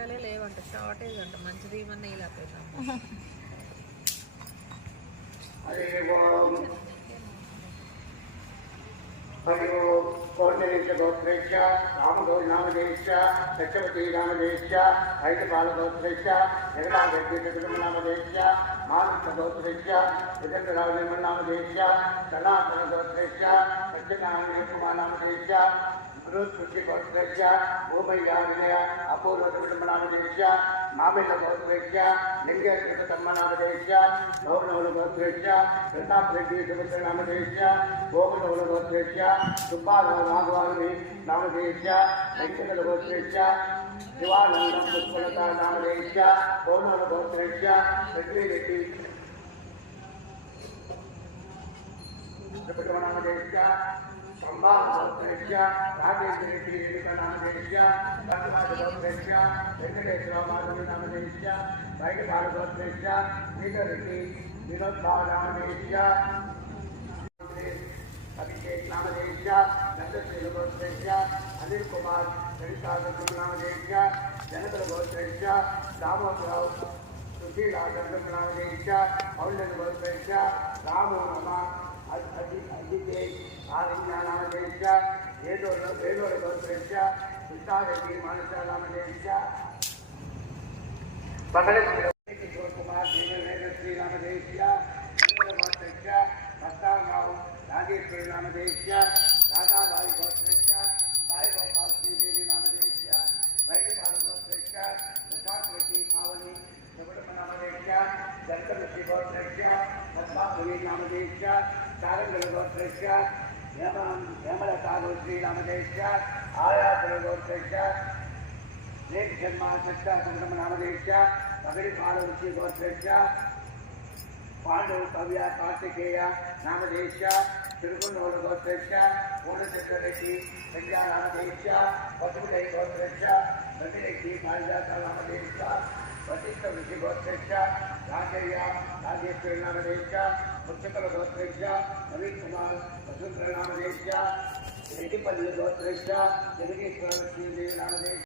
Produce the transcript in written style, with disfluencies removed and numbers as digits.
మామిడికాయలే లేవంట, షార్టేజ్ అంట. మంచిది ఏమన్నా ఇలా పోయినాము. गोत्रेश्च रामगौरनामधेश्च सत्यवती नामधेश्च हैदपालगोत्रेश्च जगदागर्भनामधेश्च मानसगोत्रेश्च विजयराजनामधेश्च सनातनगोत्रेश्च सत्यनारायणकुमारनामधेश्च गुरुस्मृतिगोत्रेश्च भूमैयाविजय अपूर्वनामधेश्च मामिलगोत्रेश्च लिङ्गेश्वरतम्मनामधेश्च गौरवगोत्रेश्च प्रतापरेड्डी भोगनवगोत्रेश्च सुब्बाराघवानि नामधेश्च वेङ्कटगोत्रेश्च शिवानन्दं पुष्पलता नामधेश्च पौर्णवगोत्रेश्च रेड्डी नामधेश्च संभागोत्रेश्च राजेश्वरेड्डी नामधेश्च भद्राजगोत्रेश्च वेङ्कटेश्वरमाधवी नामधेश्च वैकटालगोत्रेश्च नीलरेड्डी विनोद्भावनामधेश्च अभिषेक नामधेश्च नंदश्रीगोत्रेश्च अनिल कुमार नामधेश्च जनकगोत्रेश्च दामोदराव सुशीलागोत्रेश्च पौल्यगोत्रेश्च रामो नमः अजिते आदिज्ञानामधेश्च वेदोगोत्रेश्च कृष्णारेड्डी मानसा नामधेश्च कुमार श्री नामधेश्च गोत्रेश्च भक्तांगाव राजेश्वरी नामधेश्च राधाबाई गोत्रेश्च साई गोपाल श्रीदेवी नामधेश्च वैकपाल गोत्रेश्च प्रकाश रेड्डी पावनी सुब्रह्मण्य नामधेश्च जंतऋषि गोत्रेश्च पद्माभुवी नामधेश्च सारंगल गोत्रेश्च हेमलता गोत्री नामधेश्च आयात्र गोत्रेश्च लेख जन्मा सच्चा सुब्रह्मण्य नामधेश्च पगड़ीपाल ऋषि गोत्रेश्च पांडव कव्य कार्तिकेय नामधेश्च तिरुगुन्नूर गोत्रेश्च पूर्णचंद्रेड्डी संज्ञा नामधेश्च पशुपति गोत्रेश्च रतिरेड्डी कालिदास नामधेश्च वशिष्ठ ऋषि गोत्रेश्च राजय्य राजेश्वरी नामधेश्च पुष्कल गोत्रेश्च नवीन कुमार वसुंधरा नामधेश्च रेड्डीपल्ली गोत्रेश्च जगदीश्वर श्रीदेवी नामधेश्च